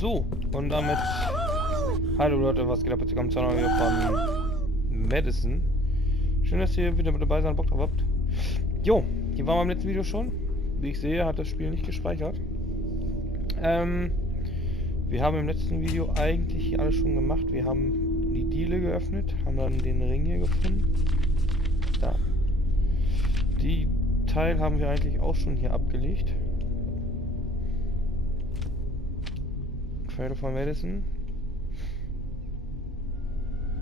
So, und damit... Hallo Leute, was geht ab? Jetzt kommt zu einer Video von MADISON. Schön, dass ihr wieder mit dabei seid und Bock drauf habt. Jo, hier waren wir im letzten Video schon. Wie ich sehe, hat das Spiel nicht gespeichert. Wir haben im letzten Video eigentlich hier alles schon gemacht. Wir haben die Diele geöffnet, haben dann den Ring hier gefunden. Da. Die Teil haben wir eigentlich auch schon hier abgelegt. Hause von MADiSON.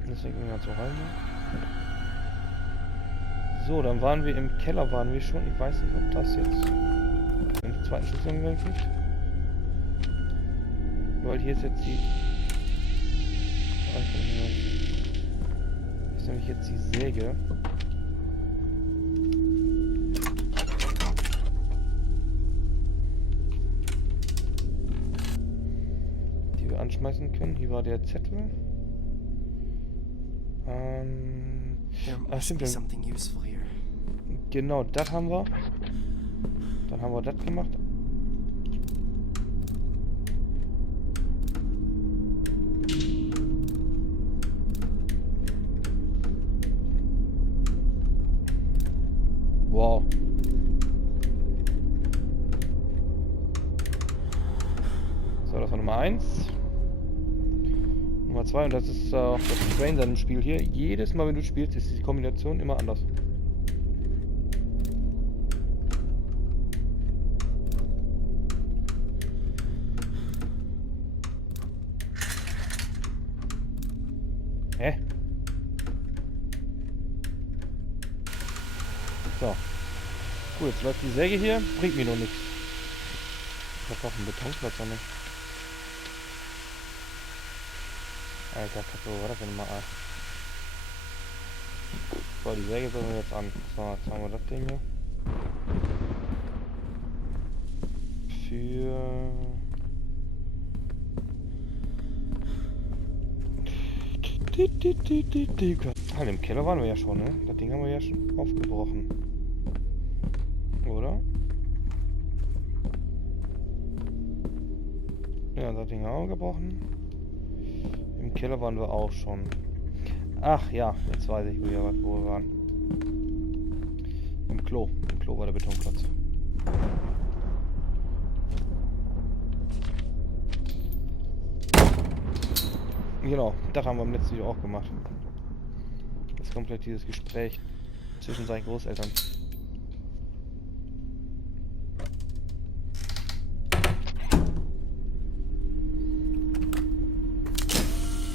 Deswegen gehen wir mal so rein. So, dann waren wir im Keller, waren wir schon. Ich weiß nicht, ob das jetzt den zweiten Schlüssel kriegt. Weil hier ist jetzt die... Hier ist nämlich jetzt die Säge. Die wir anschmeißen können. Hier war der Zettel. Stimmt. Genau, das haben wir. Dann haben wir das gemacht. Wow. So, das war Nummer 1. Nummer 2, und das ist auch das Strange an dem Spiel hier. Jedes Mal, wenn du spielst, ist die Kombination immer anders. Hä? So. Gut, jetzt läuft die Säge hier. Bringt mir noch nichts. Ich hab auch einen Betonplatz an. Alter, Kato, war das denn mal? So, die Säge sollen wir jetzt an. So, jetzt haben wir das Ding hier. Für... im Keller waren wir ja schon, ne? Das Ding haben wir ja schon aufgebrochen. Oder? Ja, das Ding haben wir gebrochen. Im Keller waren wir auch schon. Ach ja, jetzt weiß ich wieder, wo wir waren. Im Klo. Im Klo war der Betonplatz. Genau, das haben wir im letzten Video auch gemacht. Das ist komplett dieses Gespräch zwischen seinen Großeltern.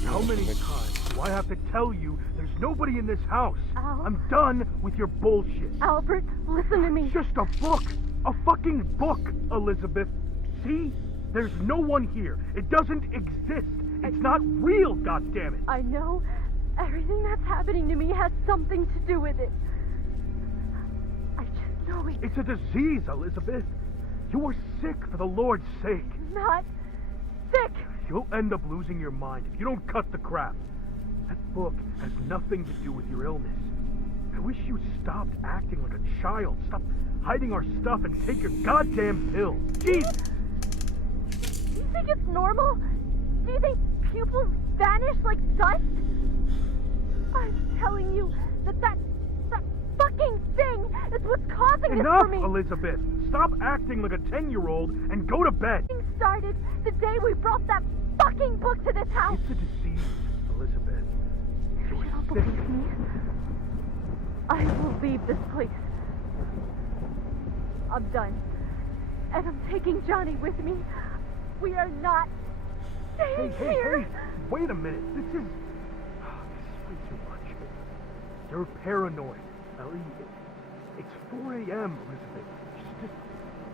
How many times do I have to tell you there's nobody in this house? Al? I'm done with your bullshit. Albert, listen to me. It's just a book. A fucking book, Elizabeth. See? There's no one here. It doesn't exist. It's not real, goddammit. I know. Everything that's happening to me has something to do with it. I just know it. It's a disease, Elizabeth. You are sick for the Lord's sake. Not sick. You'll end up losing your mind if you don't cut the crap. That book has nothing to do with your illness. I wish you stopped acting like a child. Stop hiding our stuff and take your goddamn pills. Jesus! Do you think it's normal? Do you think pupils vanish like dust? I'm telling you that fucking thing is what's causing this for me. Enough, Elizabeth! Stop acting like a 10-year-old and go to bed. It started the day we brought that fucking book to this house. It's a disease, Elizabeth. If you don't believe me, I will leave this place. I'm done. And I'm taking Johnny with me. We are not staying here. Hey, wait a minute. This is way too much. You're paranoid, Ellie. It's 4 a.m., Elizabeth. Just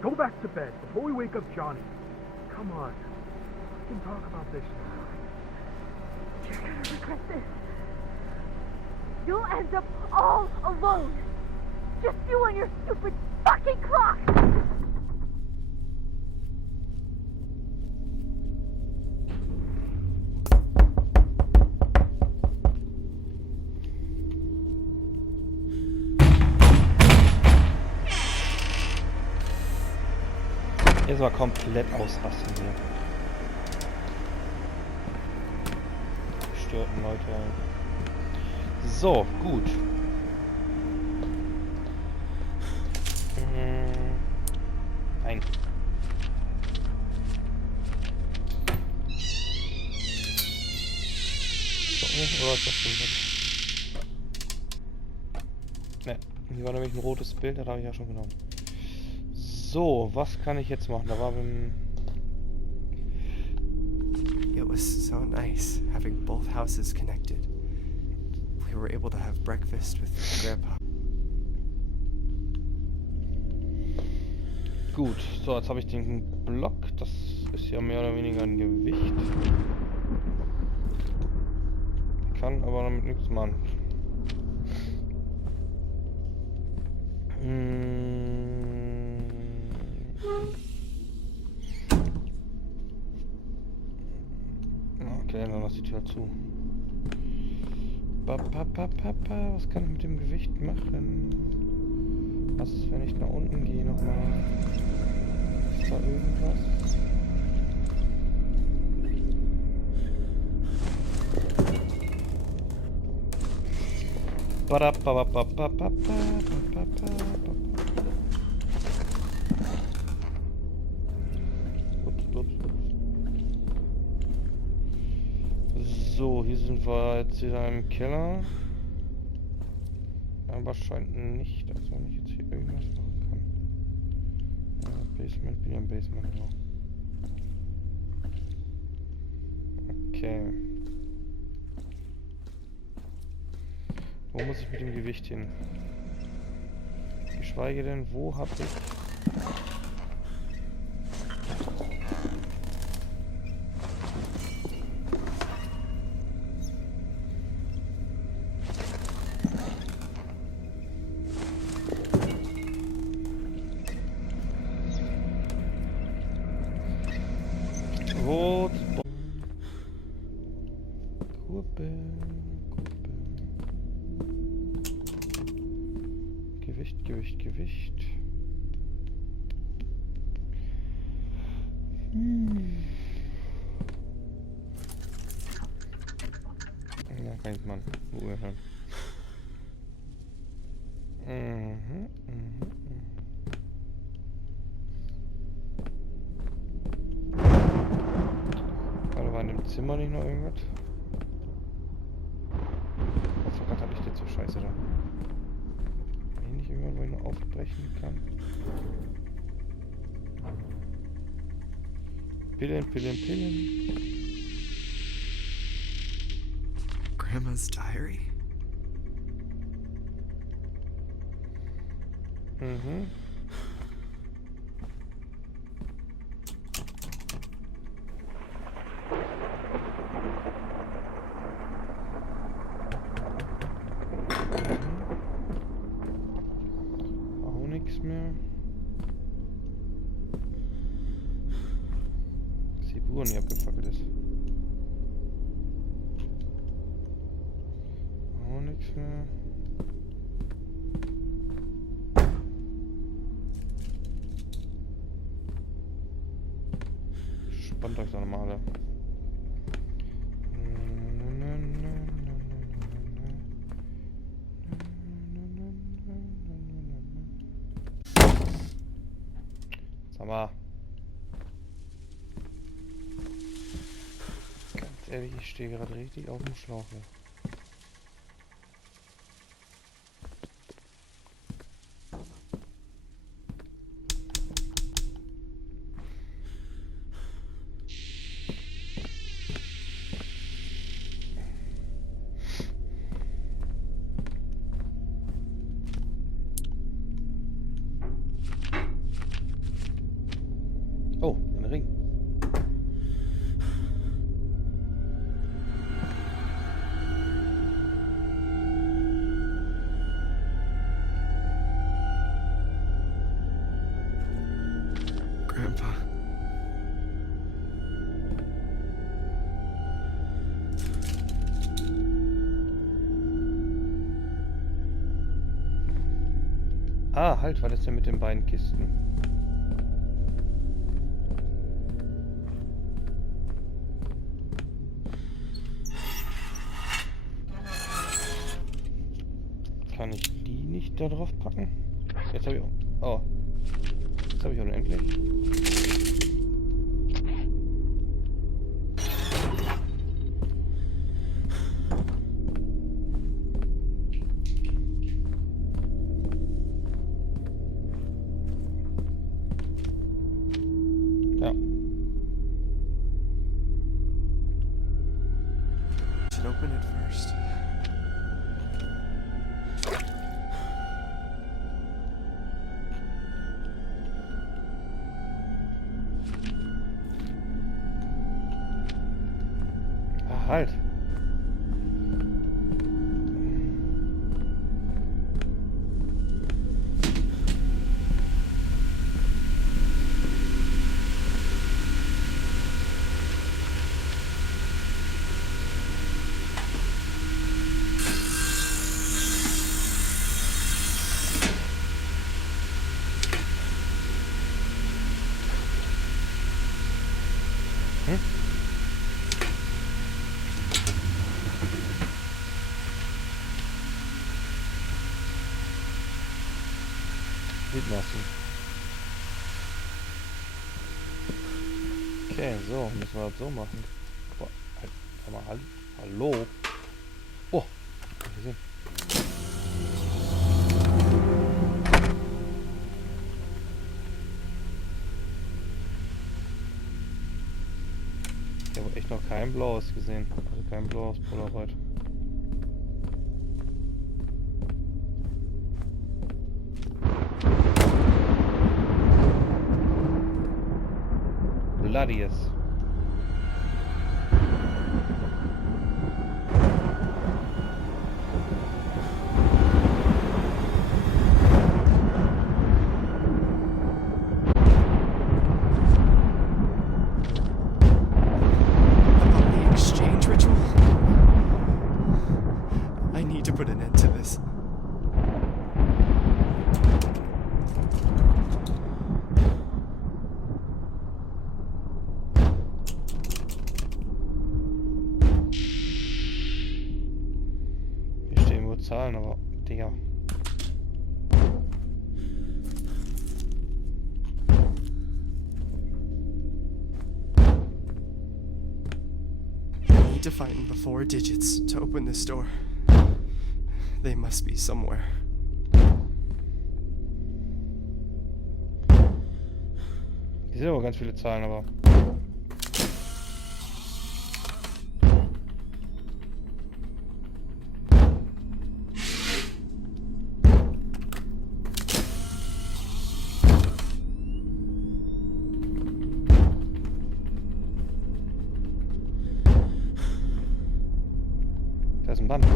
go back to bed before we wake up Johnny. Come on. We can talk about this now. You're gonna regret this. You'll end up all alone. Just you and your stupid fucking clock. Jetzt mal komplett ausrasten hier. ungestörten Leute. So, gut. Nein. Oder ist das schon weg? Ne, hier war nämlich ein rotes Bild, das habe ich ja schon genommen. So, was kann ich jetzt machen? Da war beim... It was so nice having both houses connected. We were able to have breakfast with Grandpa. Gut, so, jetzt habe ich den Block. Das ist ja mehr oder weniger ein Gewicht. Kann aber damit nichts machen. Okay, dann lass die Tür zu. Was kann ich mit dem Gewicht machen? Was ist, wenn ich nach unten gehe nochmal? Ist da irgendwas? So, hier sind wir jetzt wieder im Keller. Aber scheint nicht, als wenn ich jetzt hier irgendwas machen kann. Ja, Basement, bin ja im Basement, ja. Okay. Wo muss ich mit dem Gewicht hin? Geschweige denn, wo habe ich... Gewicht. Ja, kann ich mal Ruhe hören. Warte, war in dem Zimmer nicht noch irgendwas? Oh, Gott, hab ich jetzt so scheiße da. Nicht irgendwann, wo ich noch aufbrechen kann. Pillen. Grandma's diary? Mehr. Dass die Uhr nicht abgefackelt ist. Auch nichts mehr. Spannt euch doch nochmal alle. Aber ganz ehrlich, ich stehe gerade richtig auf dem Schlauch hier. Oh, ein Ring. Grandpa. Ah, halt, was ist denn mit den beiden Kisten? kann ich die nicht da drauf packen. Jetzt habe ich auch... Oh. Jetzt habe ich unendlich. Ja. Should open it first. Halt. Lassen. Okay, so, müssen wir das so machen. Boah, halt, sag mal, hallo? Oh, gesehen. Ich habe echt noch kein blaues gesehen. Also kein blaues Polaroid. Bloodious. About the exchange ritual? I need to put an end to this. Zahlen, aber Digga. I need to find the 4 digits to open this door. They must be somewhere. Hier sind aber ganz viele Zahlen, aber. Da ist ein Band.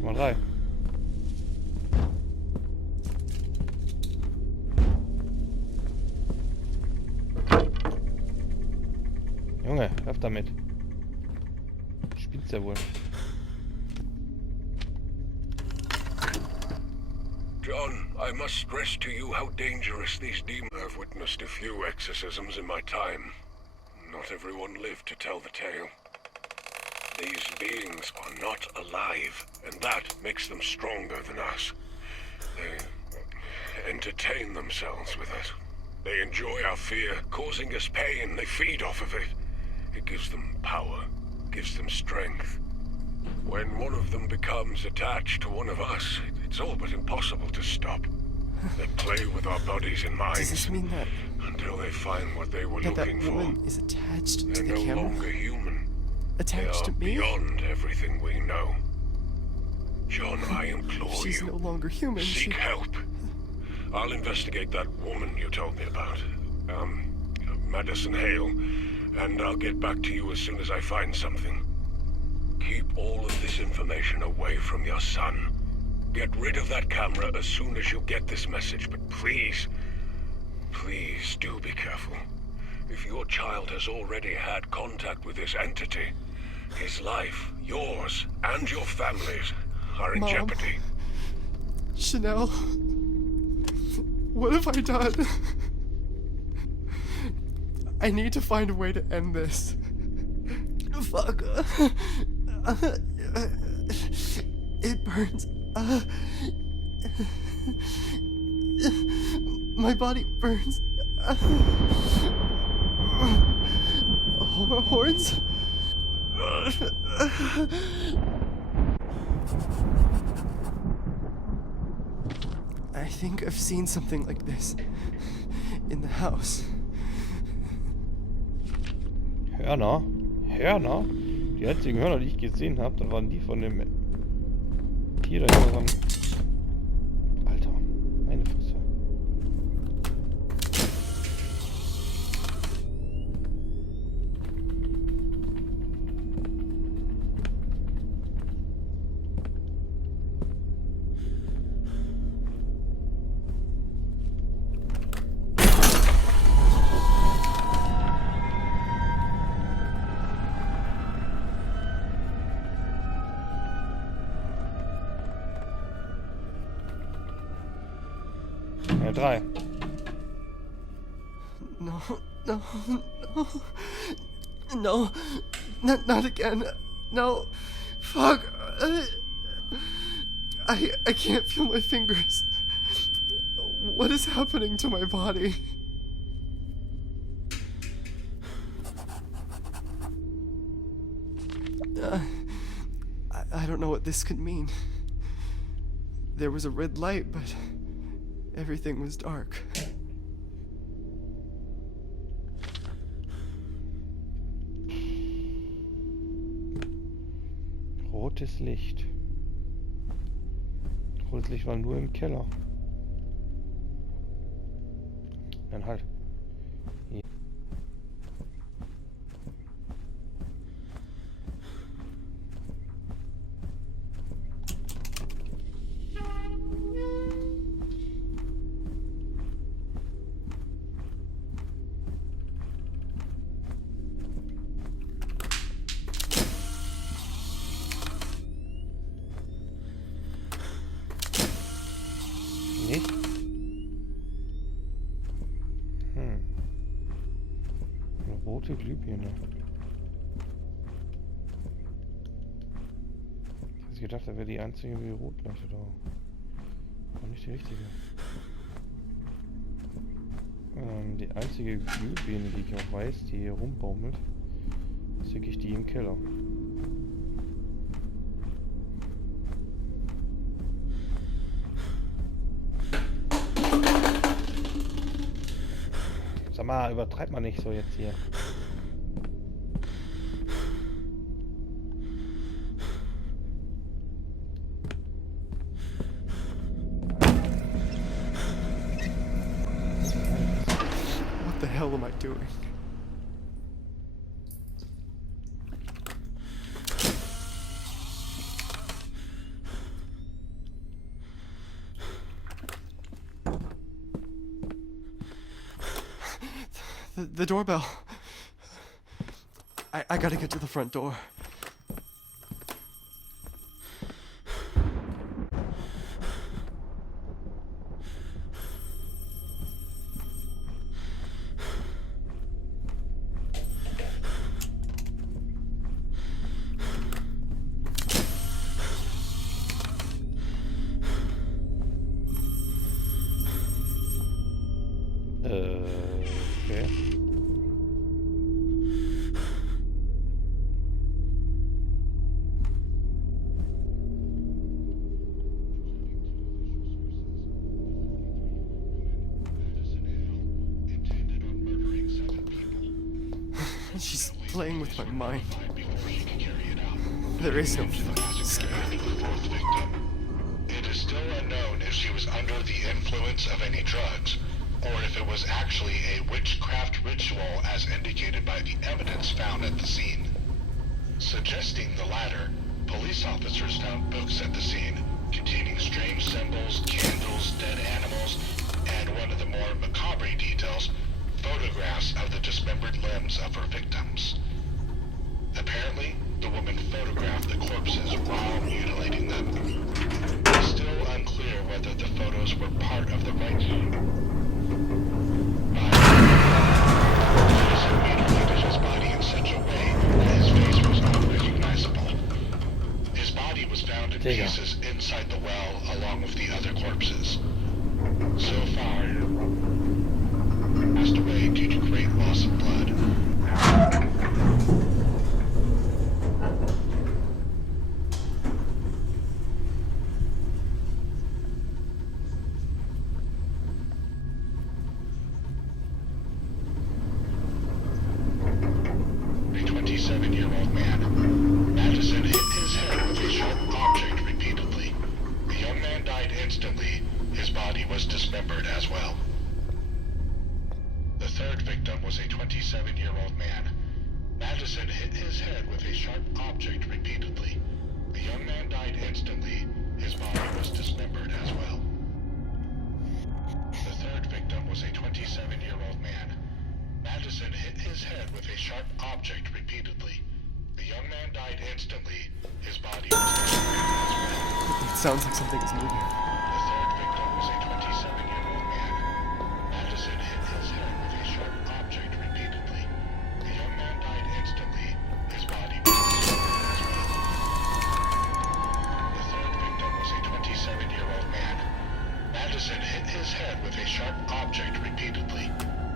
Nummer 3. Junge, hör damit. Spielt's ja wohl. John, I must stress to you how dangerous these demons. I've witnessed a few exorcisms in my time. Not everyone lived to tell the tale. These beings are not alive, and that makes them stronger than us. They entertain themselves with us. They enjoy our fear, causing us pain. They feed off of it. It gives them power, gives them strength. When one of them becomes attached to one of us, it's all but impossible to stop. They play with our bodies and minds. Does this mean that until they find what they were that looking woman for? is attached to They're the no camera? longer human. Attached to They are me? beyond everything we know. John, I implore She's you, no longer human. seek help. I'll investigate that woman you told me about. Madison Hale, and I'll get back to you as soon as I find something. Keep all of this information away from your son. Get rid of that camera as soon as you get this message, but please, please do be careful. If your child has already had contact with this entity, his life, yours, and your family's are in Mom. jeopardy. Schnell, what have I done? I need to find a way to end this. Fuck. It burns. My body burns. Horns? I think I've seen something like this in the house. Hörner? Hörner? Die einzigen Hörner, die ich gesehen habe, dann waren die von dem Tier da dran. Alter, meine Fresse. Ja, 3. No, not again. No, fuck. I can't feel my fingers. What is happening to my body? I don't know what this could mean. There was a red light, but everything was dark. Rotes Licht. Rotes Licht war nur im Keller. Dann halt. Hier. Nicht? Eine rote Glühbirne. Ich hätte gedacht, da wäre die einzige wie Rotleuchte da. Aber nicht die richtige. Die einzige Glühbirne, die ich auch weiß, die hier rumbaumelt, ist wirklich die im Keller. Sag mal, übertreibt man nicht so jetzt hier. What the hell am I doing? The doorbell. I gotta get to the front door. Okay. She's playing with my mind. There is no escape. It is still unknown if she was under the influence of any drugs, or if it was actually a witchcraft ritual as indicated by the evidence found at the scene. Suggesting the latter, police officers found books at the scene containing strange symbols, candles, dead animals, and one of the more macabre details, photographs of the dismembered limbs of her victims. Apparently, the woman photographed the corpses while mutilating them. It's still unclear whether the photos were part of the rites. along with the other corpses. So far, passed away due to great loss of blood. A 27-year-old man, MADiSON hit his head with a sharp object repeatedly. The young man died instantly. His body was dismembered as well. The third victim was a 27-year-old man. MADiSON hit his head with a sharp object repeatedly. The young man died instantly. His body was dismembered as well. The third victim was a 27-year-old man. MADiSON hit his head with a sharp object repeatedly. The young man died instantly. His body was dismembered as well. It sounds like something is moving. The third victim was a 27-year-old man. MADiSON hit his head with a sharp object repeatedly. The young man died instantly. His body was dismembered as well. The third victim was a 27-year-old man. MADiSON hit his head with a sharp object repeatedly.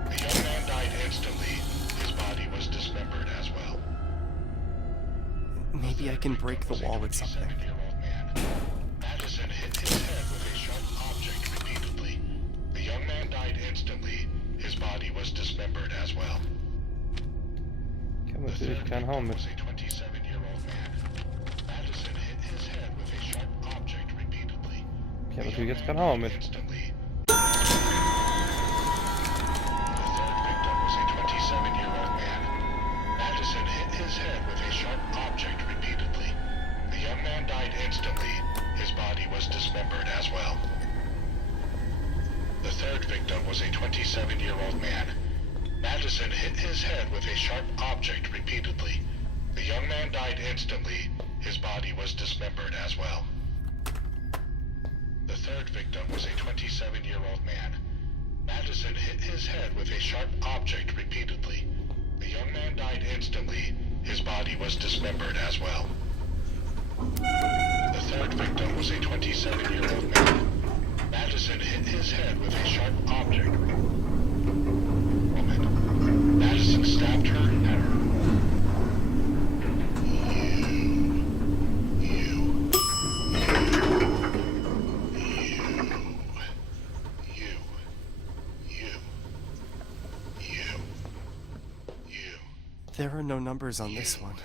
The young man died instantly. His body was dismembered as well. Maybe I can break the wall with something. 27-year-old man. MADiSON hit his head with a sharp object repeatedly. The young man died instantly. His body was dismembered as well. Ich habe natürlich keinen Haum mit. Was a 27-year-old man. MADiSON hit his head with a sharp object repeatedly. Ich habe natürlich jetzt keinen Haum mit. Instantly. The third victim was a 27-year-old man. MADiSON hit his head with a sharp object repeatedly. The young man died instantly. His body was dismembered as well. The third victim was a 27-year-old man. MADiSON hit his head with a sharp object repeatedly. The young man died instantly. His body was dismembered as well. The third victim was a 27-year-old man. MADiSON hit his head with a sharp object repeatedly. The young man died instantly. His body was dismembered as well. The third victim was a 27-year-old man. MADiSON hit his head with a sharp object. Woman. MADiSON stabbed her at her. There are no numbers on this one.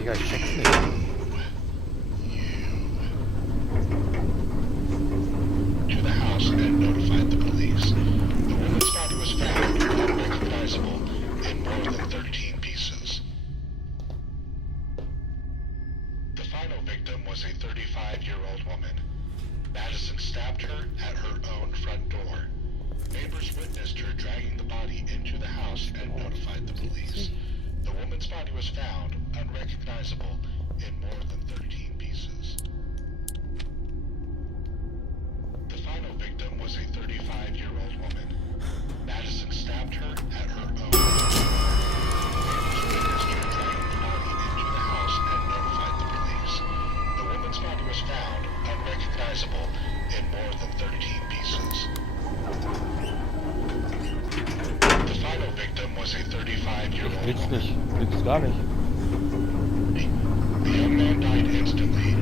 Digga, ich check's nicht. To the house and notified the police. The woman's body was found unrecognizable in more than 13 pieces. The final victim was a 35-year-old woman. MADiSON stabbed her at her own front door. Neighbors witnessed her dragging the body into the house and notified the police. The woman's body was found unrecognizable in more than 13 pieces. The final victim was a 35-year-old woman. MADiSON stabbed her at her own. Neighbors witnessed her dragging the body into the house and notified the police. The woman's body was found unrecognizable in more than 13 pieces. The final victim was a 35-year-old Will's woman. nicht. Will's gar nicht. The young man died instantly.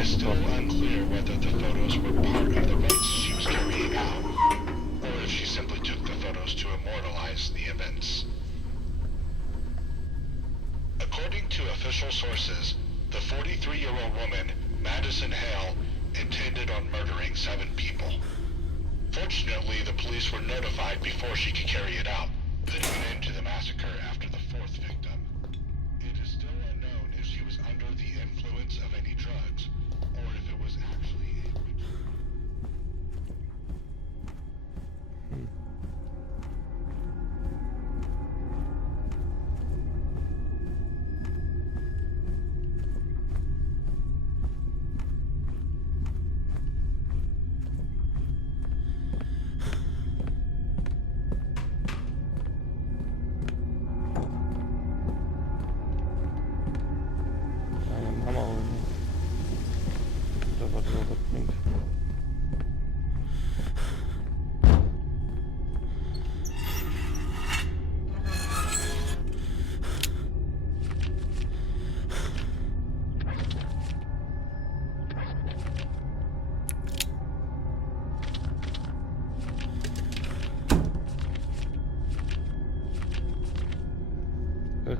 is still unclear whether the photos were part of the rites she was carrying out, or if she simply took the photos to immortalize the events. According to official sources, the 43-year-old woman, MADISON Hale, intended on murdering 7 people. Fortunately, the police were notified before she could carry it out, putting an end to the massacre after the 4th victim. It is still unknown if she was under the influence of any drugs, or if it was actually a witch.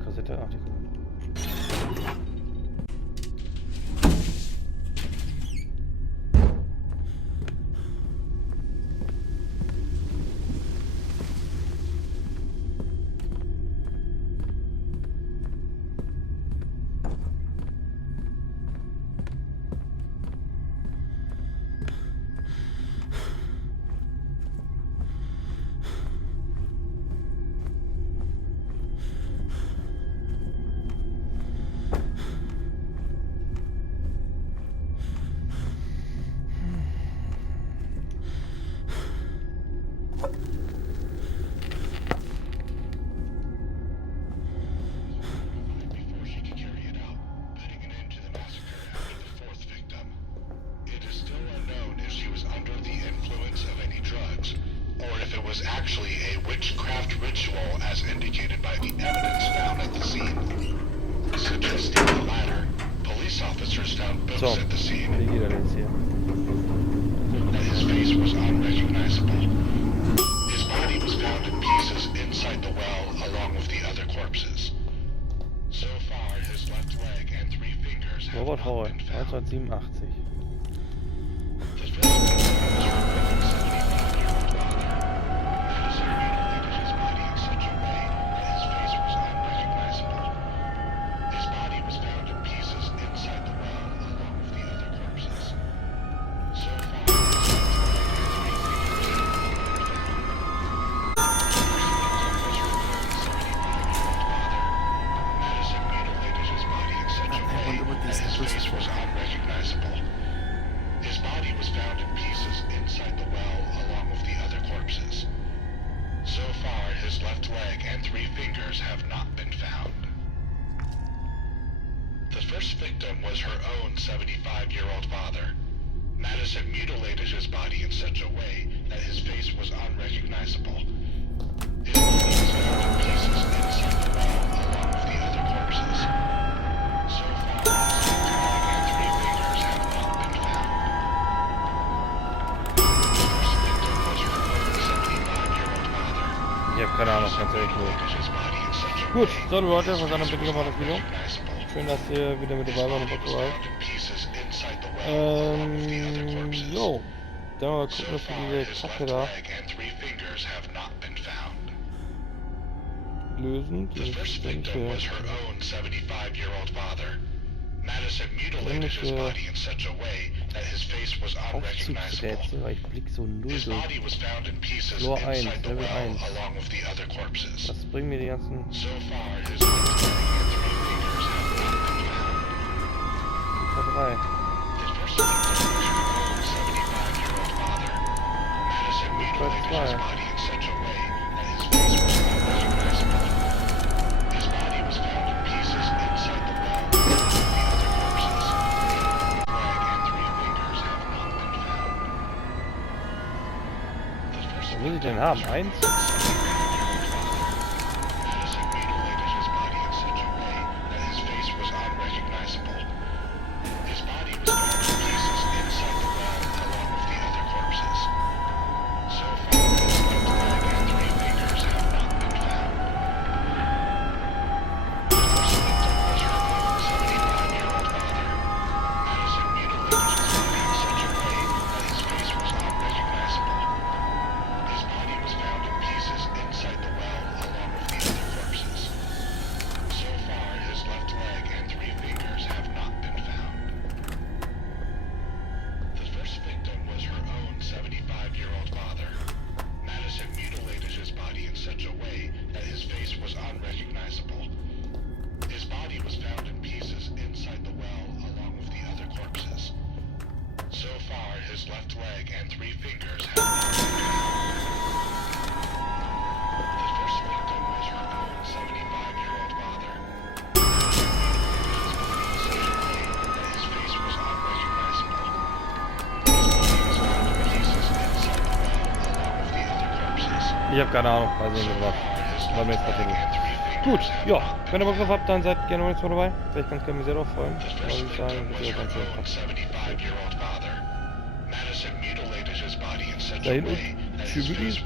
Kassette, ach, die cool. Actually a witchcraft ritual as indicated by the evidence found at the scene. Suggesting the latter, police officers found books at the scene. That his face was unrecognizable. His body was found in pieces inside the well along with the other corpses. So far, his left leg and 3 fingers have not been found. 1987. MADISON mutilated his body in such a way that his face was unrecognizable. His body was found in pieces inside the well along with the other corpses. So far, his left leg and 3 fingers have not been found. The first victim was her own 75-year-old father. Ich habe keine Ahnung, ganz ehrlich. Gut, so Leute, was anderes bitte gemacht das Video. Schön, dass ihr wieder mit dabei wart und Bock drauf. Jo. Dann mal gucken, dass wir diese Kacke da lösen. Die ist Aufzugsrätsel, weil ich blick so null durch. Floor 1, Level 1. Was bringen mir die ganzen... Super 3. Super 2. Was will ich denn haben? 1? his left leg and 3 fingers. His first victim was her own 75-year-old father. His face was unrecognizable. His body was found pieces inside the well, along with the other corpses. Ich habe keine Ahnung, weiß nicht, was. War mir jetzt Kapitel. Gut, ja, wenn ihr Bock drauf habt, dann seid gerne mal dabei. Vielleicht könnt ihr mich sehr drauf freuen. Aber ich würde sagen, das ist ganz einfach. Da hinten, Tschübeli.